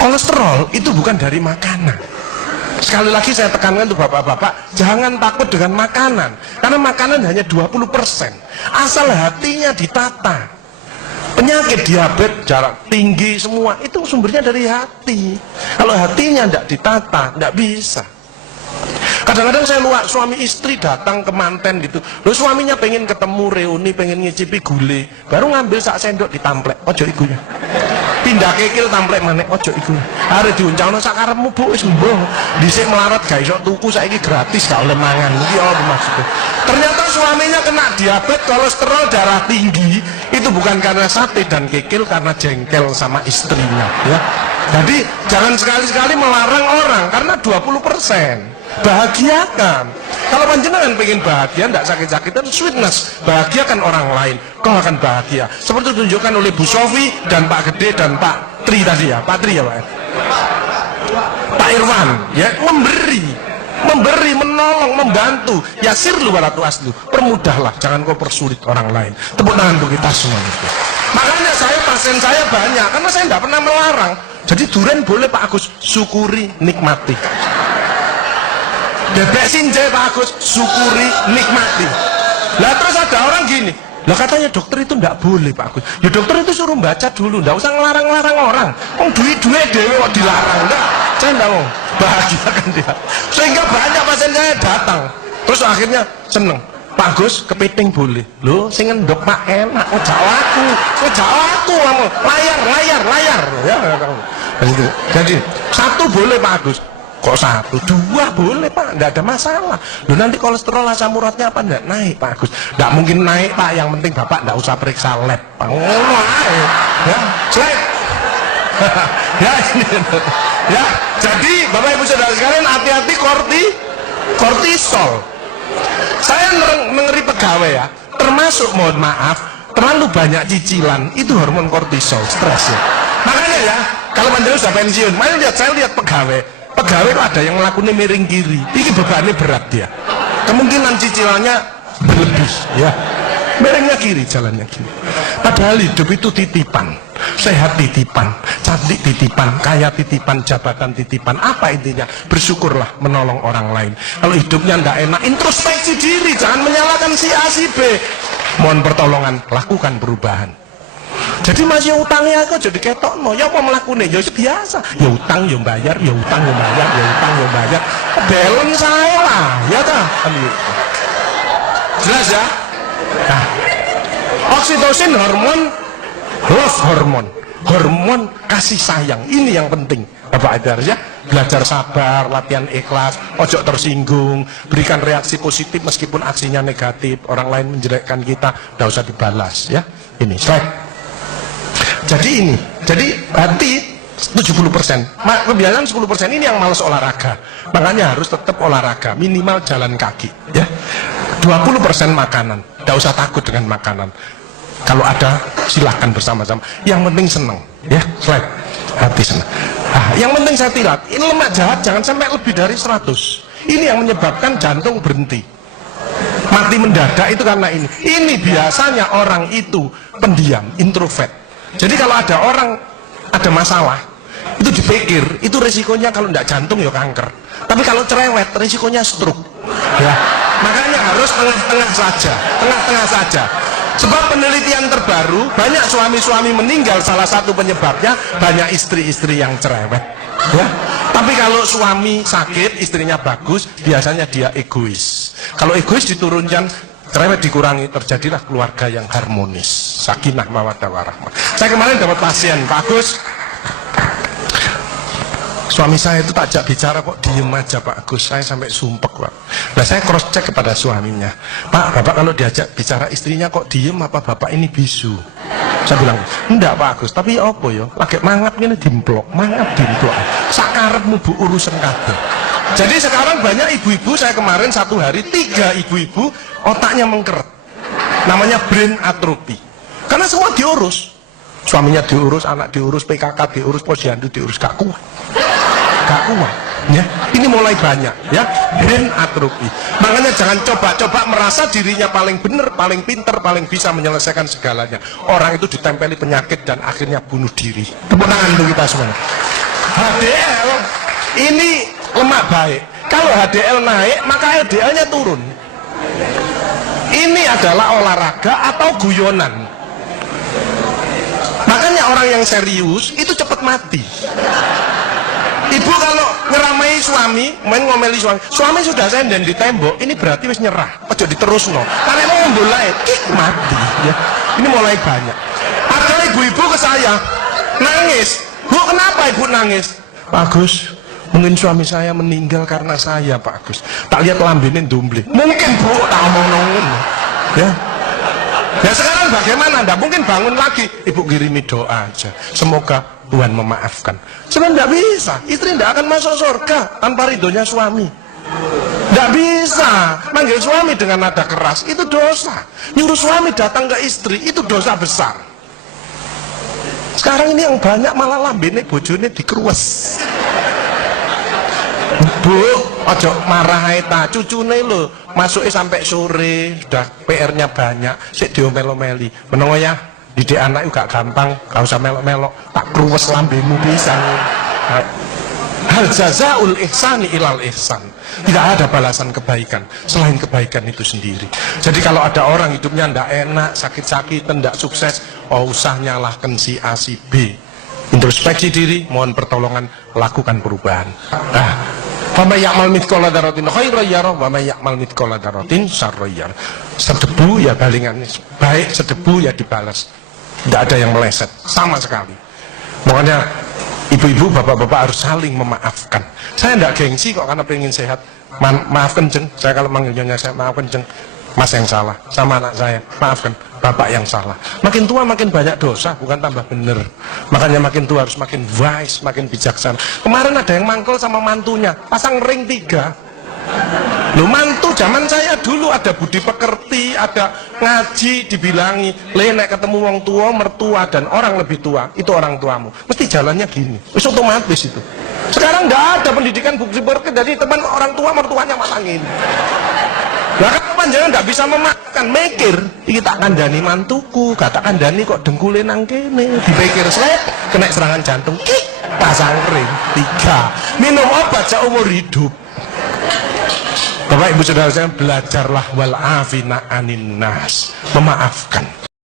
Kolesterol itu bukan dari makanan. Sekali lagi saya tekankan untuk bapak-bapak, jangan takut dengan makanan, karena makanan hanya 20%. Asal hatinya ditata. Penyakit diabetes, darah tinggi, semua itu sumbernya dari hati. Kalau hatinya tidak ditata, tidak bisa. Kadang-kadang saya lihat suami istri datang ke manten gitu, loh suaminya pengen ketemu reuni, pengen ngicipi gulai, baru ngambil sak sendok ditamplek, ojo ikunya. Pindah kekil tamplek maneh, ojo iku. Arep diuncalno sak karepmu Bu, wis mbuh. Dhisik melarat ga iso tuku, saiki gratis gak oleh mangan. Iki apa maksudnya? Ternyata suaminya kena diabetes, kolesterol, darah tinggi. Itu bukan karena sate dan kekil, karena jengkel sama istrinya, ya. Jadi jangan sekali-sekali melarang orang, karena 20%. Bahagiakan. Kalau panjenengan pengen bahagia, tidak sakit-sakitan, sweetness, bahagiakan orang lain, kau akan bahagia. Seperti ditunjukkan oleh Bu Sofi dan Pak Gede dan Pak Tri tadi ya, Pak Tri ya Pak. Pak Irwan, ya, memberi, menolong, membantu. Yasir lu walatu aslu, permudahlah, jangan kau persulit orang lain. Tepuk tangan untuk kita semua. Makanya pasien saya banyak, karena saya tidak pernah melarang. Jadi durian boleh Pak Agus, syukuri, nikmati. Bebek sinjai Pak Agus, syukuri, nikmati. Lah terus ada orang gini, lah katanya dokter itu enggak boleh Pak Agus. Ya dokter itu suruh baca dulu, enggak usah ngelarang-larang orang. Duit dewe kok dilarang, enggak. Saya enggak mau, bahagiakan dia. Sehingga banyak pasien saya datang, terus akhirnya seneng. Pak Agus, kepiting boleh. Loh, sing ngendok Pak enak, jawaku, kamu. Layar. Ya, jadi satu boleh Pak Agus. Kok satu, dua boleh Pak, enggak ada masalah. Loh nanti kolesterol asam uratnya apa enggak naik Pak Agus? Enggak mungkin naik Pak, yang penting Bapak enggak usah periksa lab. Pak, ngono ae. Ya, selek. Ya ini. Ya, jadi Bapak Ibu Saudara sekalian hati-hati kortisol. Saya mengeri pegawai ya, termasuk mohon maaf, terlalu banyak cicilan, itu hormon kortisol, stres ya. Makanya ya, kalau panjenengan sudah pensiun, saya lihat pegawai itu ada yang melakukannya miring kiri, ini bebannya berat dia, kemungkinan cicilannya berlebih ya, miringnya kiri, jalannya kiri. Padahal hidup itu titipan, sehat titipan, cantik titipan, kaya titipan, jabatan titipan. Apa intinya? Bersyukurlah, menolong orang lain. Kalau hidupnya tidak enak, introspeksi diri, jangan menyalahkan si A si B, mohon pertolongan, lakukan perubahan. Jadi masih utangnya kok jadi ketok no, ya apa melakukannya, ya biasa, ya utang ya bayar, ya utang ya bayar, ya utang ya bayar, balance saya lah, ya tak? Jelas ya? Nah, oksitosin hormon kasih sayang, ini yang penting Bapak Aidar ya. Belajar sabar, latihan ikhlas, ojo tersinggung, berikan reaksi positif meskipun aksinya negatif, orang lain menjelekkan kita, tidak usah dibalas ya. Ini slide. Jadi hati 70%, kebiasaan 10% ini yang malas olahraga, makanya harus tetap olahraga, minimal jalan kaki ya. 20% makanan, tidak usah takut dengan makanan, kalau ada silahkan bersama-sama, yang penting senang ya. Slide, hati senang. Yang penting saya tilat, ini lemak jahat jangan sampai lebih dari 100, ini yang menyebabkan jantung berhenti, mati mendadak itu karena ini biasanya orang itu pendiam, introvert. Jadi kalau ada orang ada masalah, itu dipikir, itu resikonya kalau tidak jantung ya kanker. Tapi kalau cerewet, resikonya stroke. Ya, makanya harus tengah-tengah saja. Sebab penelitian terbaru, banyak suami-suami meninggal, salah satu penyebabnya banyak istri-istri yang cerewet. Ya. Tapi kalau suami sakit, istrinya bagus, biasanya dia egois. Kalau egois diturunkan, cerewet dikurangi, terjadilah keluarga yang harmonis. Sakinah mawaddah warahmah. Saya kemarin dapat pasien, Pak Agus, suami saya itu tak ajak bicara kok diem aja Pak Agus, saya sampai sumpek Pak. Nah saya cross check kepada suaminya, Pak, Bapak kalau diajak bicara istrinya kok diem, apa Bapak ini bisu? Saya bilang, enggak Pak Agus, tapi apa ya, lagi mangap ini dimplok, sakarepmu bu urusan kabeh. Jadi sekarang banyak ibu-ibu, saya kemarin satu hari 3 ibu-ibu otaknya mengkeret, namanya brain atrophy, karena semua diurus, suaminya diurus, anak diurus, PKK diurus, posyandu diurus, gak kuat ya. Ini mulai banyak ya, brain atrophy. Makanya jangan coba-coba merasa dirinya paling benar, paling pinter, paling bisa menyelesaikan segalanya. Orang itu ditempeli penyakit dan akhirnya bunuh diri. Tepuk tangan untuk kita semua. HDL ini lemak baik. Kalau HDL naik, maka LDL-nya turun. Ini adalah olahraga atau guyonan. Makanya orang yang serius itu cepat mati. Ibu kalau ngeramai suami, main ngomeli suami sudah senden di tembok, ini berarti wis nyerah. Ojo diterusno. Karena mau mulai mati ya. Ini mulai banyak. Ada ibu-ibu ke saya nangis. Bu, kenapa ibu nangis? Pak Agus, mungkin suami saya meninggal karena saya, Pak Agus. Tak lihat lambene dumbling. Mungkin Bu, tak ngomong ya. Ya sekarang bagaimana? Nggak mungkin bangun lagi. Ibu kirimi doa aja. Semoga Tuhan memaafkan. Sebenarnya nggak bisa. Istri nggak akan masuk surga tanpa ridhonya suami. Nggak bisa. Manggil suami dengan nada keras itu dosa. Nyuruh suami datang ke istri itu dosa besar. Sekarang ini yang banyak malah lambene bojone dikeruwes. Bu, ojo marah eta, cucune lho, masuknya sampai sore, sudah PR-nya banyak, sik diomel-omeli. Menengo ya, didik anak juga gampang, gak usah melok-melok, tak kruwes lambemu pisan. Hal jazaul ihsani ilal ihsan. Tidak ada balasan kebaikan selain kebaikan itu sendiri. Jadi kalau ada orang hidupnya ndak enak, sakit-sakitan, ndak sukses, oh usah nyalahkan si A si B. Introspeksi diri, mohon pertolongan, lakukan perubahan. Fama ya'mal mithqala dzarratin khairan yarah wa may ya'mal mithqala dzarratin syarran yarah. Sedebu ya balingan, baik sedebu ya dibalas. Tidak ada yang meleset sama sekali. Makanya ibu-ibu, bapak-bapak harus saling memaafkan. Saya tidak gengsi kok karena pengen sehat. Maafkan jeng, saya kalau manggilnya saya maafkan jeng. Mas yang salah, sama anak saya, maafkan, bapak yang salah. Makin tua makin banyak dosa, bukan tambah bener. Makanya makin tua harus makin wise, makin bijaksana. Kemarin ada yang mangkel sama mantunya, pasang ring 3. Loh, mantu zaman saya dulu ada budi pekerti, ada ngaji, dibilangi, nek ketemu wong tua, mertua dan orang lebih tua, itu orang tuamu. Mesti jalannya gini, wis otomatis itu. Sekarang nggak ada pendidikan budi pekerti, jadi teman orang tua mertuanya malah gini. Nah kan panjangan nggak bisa memakan, mikir, iki tak kandhani mantuku, gak tak kandhani kok dengkule nang kene, dipikir slep, kena serangan jantung, pasang ring 3, minum obat seumur hidup. Bapak Ibu Saudara saya, belajarlah wal afina anin nas, memaafkan.